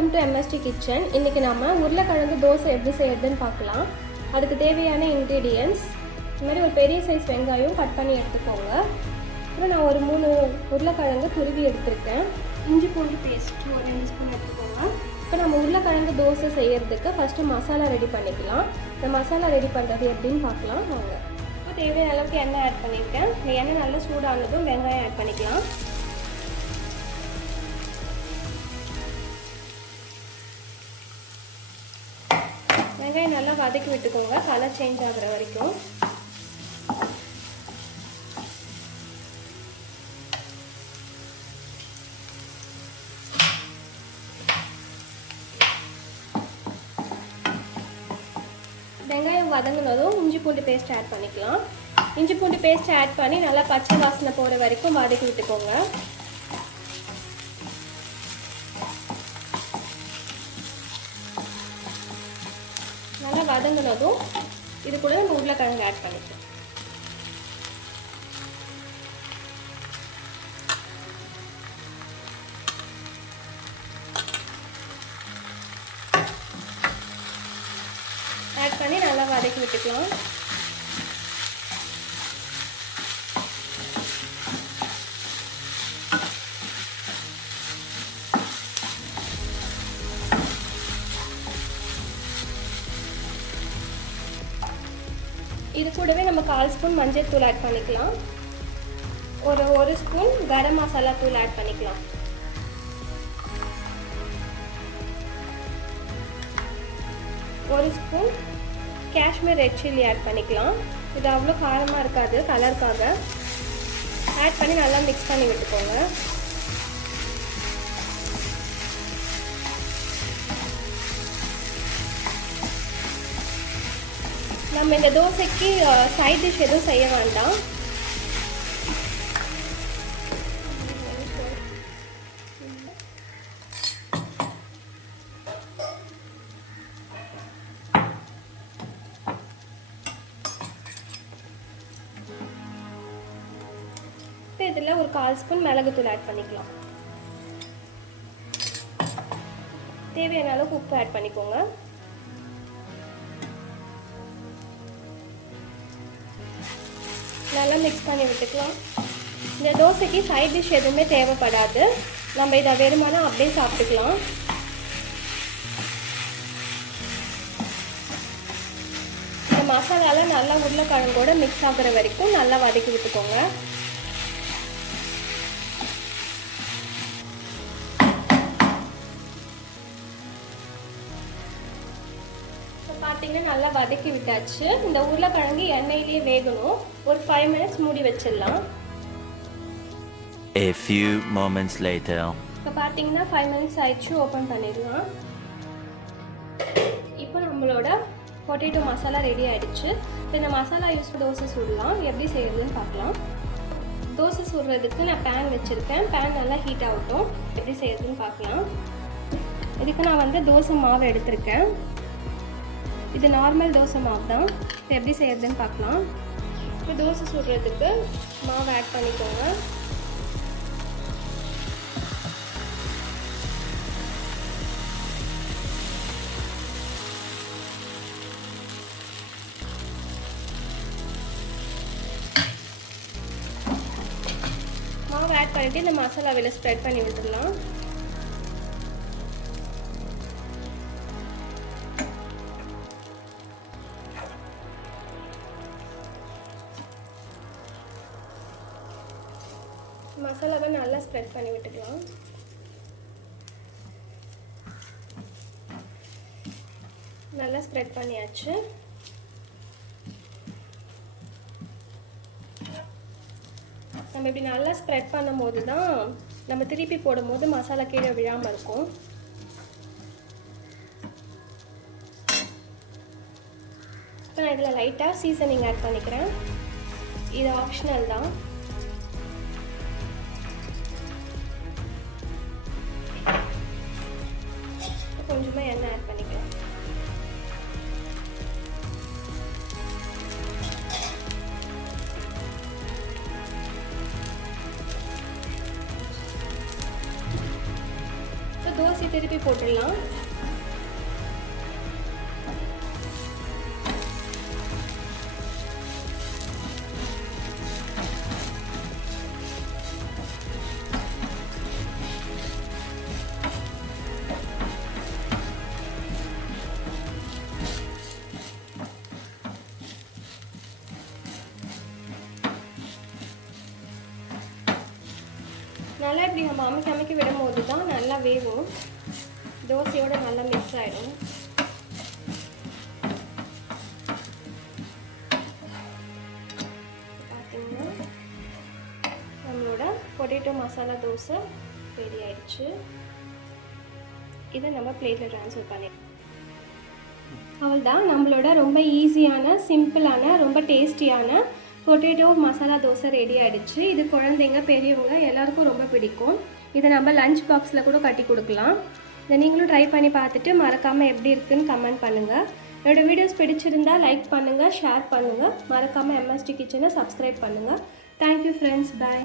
Welcome to MSD kitchen. இன்றைக்கி நம்ம உருளைக்கிழங்கு தோசை எப்படி செய்யறதுன்னு பார்க்கலாம். அதுக்கு தேவையான இன்க்ரீடியன்ட்ஸ் இந்த மாதிரி ஒரு பெரிய சைஸ் வெங்காயம் கட் பண்ணி எடுத்துக்கோங்க. அப்புறம் நான் ஒரு 3 உருளைக்கிழங்கு துருவி எடுத்துருக்கேன். இஞ்சி பூண்டு பேஸ்ட் ஒரு 2 ஸ்பூன் எடுத்துக்கோங்க. இப்போ நம்ம உருளைக்கிழங்கு தோசை செய்யறதுக்கு ஃபஸ்ட்டு மசாலா ரெடி பண்ணிக்கலாம். இந்த மசாலா ரெடி பண்ணுறது எப்படின்னு பார்க்கலாம் வாங்க. இப்போ தேவையான அளவுக்கு எண்ணெய் ஆட் பண்ணியிருக்கேன். இந்த எண்ணெய் நல்லா சூடானதும் வெங்காயம் ஆட் பண்ணிக்கலாம். வெங்காயம் நல்லா வதக்கி விட்டுக்கோங்க, கலர் சேஞ்ச் ஆகிற வரைக்கும். வெங்காயம் வதங்கினதும் இஞ்சி பூண்டு பேஸ்ட் ஆட் பண்ணிக்கலாம். இஞ்சி பூண்டு பேஸ்ட் ஆட் பண்ணி நல்லா பச்சை வாசனை போகிற வரைக்கும் வதக்கி விட்டுக்கோங்க. நல்லா வதங்கினதும் இது கூட நம்ம உருளைக்கிழங்கு ஆட் பண்ணிக்கலாம். ஆட் பண்ணி நல்லா வதக்கி விட்டுக்கலாம். இது கூடவே நம்ம 1/4 ஸ்பூன் மஞ்சள் தூள் ஆட் பண்ணிக்கலாம். ஒரு ஸ்பூன் கரம் மசாலா தூள் ஆட் பண்ணிக்கலாம். ஒரு spoon Kashmir red chilli add பண்ணிக்கலாம். இது அவ்வளோ காரமாக இருக்காது, கலருக்காக. ஆட் பண்ணி நல்லா மிக்ஸ் பண்ணி விட்டுக்கோங்க. நம்ம இந்த தோசைக்கு சைட் டிஷ் எதுவும் செய்ய வேண்டாம். இதில் ஒரு 1/4 ஸ்பூன் மிளகுத்தூள் ஆட் பண்ணிக்கலாம். தேவையான அளவுக்கு உப்பு ஆட் பண்ணிக்கோங்க. நல்லா மிக்ஸ் பண்ணி விட்டுக்கலாம். இந்த தோசைக்கு சைட் டிஷ் எதுவுமே தேவைப்படாது. நம்ம இதை வெறுமனே அப்படியே சாப்பிட்டுக்கலாம். இந்த மசாலாலாம் நல்லா உருளைக்கிழங்கோட மிக்ஸ் ஆகிற வரைக்கும் நல்லா வதக்கி விட்டுக்கோங்க. பார்த்தீங்கன்னா நல்லா வதக்கி விட்டாச்சு. இந்த உருளைக்கிழங்கு எண்ணெயிலேயே வேகணும். ஒரு 5 மினிட்ஸ் மூடி வச்சிடலாம். A few moments later. இப்போ பார்த்தீங்கன்னா 5 மினிட்ஸ் ஆயிடுச்சு. ஓப்பன் பண்ணிடலாம். இப்போ நம்மளோட பொட்டேட்டோ மசாலா ரெடி ஆயிடுச்சு. இந்த மசாலா யூஸ் பண்ணி தோசை சுடலாம். எப்படி செய்யறதுன்னு பார்க்கலாம். தோசை சுடுறதுக்கு நான் பேன் வச்சுருக்கேன். பேன் நல்லா ஹீட் ஆகட்டும். எப்படி செய்யறதுன்னு பார்க்கலாம். இதுக்கு நான் தோசை மாவு எடுத்திருக்கேன். இது நார்மல் தோசை மாவு தான். இப்போ எப்படி செய்யறதுன்னு பார்க்கலாம். இப்போ தோசை சுடுறதுக்கு மாவு ஆட் பண்ணிக்கோங்க. மாவு ஆட் பண்ணிட்டு இந்த மசாலாவில் ஸ்ப்ரெட் பண்ணி விட்டுடலாம். மசாலாவை நல்லா ஸ்ப்ரெட் பண்ணி விட்டுக்கலாம். நல்லா ஸ்ப்ரெட் பண்ணியாச்சு. நம்ம இப்படி நல்லா ஸ்ப்ரெட் பண்ணும் போது தான் நம்ம திருப்பி போடும்போது மசாலா கீழே விழாமல் இருக்கும். இப்போ நான் இதில் லைட்டாக சீசனிங் ஆட் பண்ணிக்கிறேன். இது ஆப்ஷனல் தான். கொஞ்சமாக எண்ணெய் ஆட் பண்ணிக்கலாம். தோசை திருப்பி போட்டுடலாம். நல்லா இப்படி நம்ம அமைக்க விடும்போது தான் நல்லா வேகும், தோசையோட நல்லா மிக்ஸ் ஆகிடும். பார்த்தீங்கன்னா நம்மளோட பொட்டேட்டோ மசாலா தோசை ரெடி ஆயிடுச்சு. இதை நம்ம பிளேட்டில் ட்ரான்ஸ்ஃபர் பண்ணிடலாம். அவ்வளோதான், நம்மளோட ரொம்ப ஈஸியான, சிம்பிளான, ரொம்ப டேஸ்டியான பொட்டேட்டோ மசாலா தோசை ரெடி ஆகிடுச்சு. இது குழந்தைங்க, பெரியவங்க எல்லாருக்கும் ரொம்ப பிடிக்கும். இதை நம்ம லஞ்ச் பாக்ஸில் கூட கட்டி கொடுக்கலாம். இதை நீங்களும் ட்ரை பண்ணி பார்த்துட்டு மறக்காமல் எப்படி இருக்குன்னு கமெண்ட் பண்ணுங்கள். என்னோடய வீடியோஸ் பிடிச்சிருந்தா லைக் பண்ணுங்கள், ஷேர் பண்ணுங்கள். மறக்காமல் MSD கிச்சனை சப்ஸ்கிரைப் பண்ணுங்கள். தேங்க்யூ ஃப்ரெண்ட்ஸ், பாய்.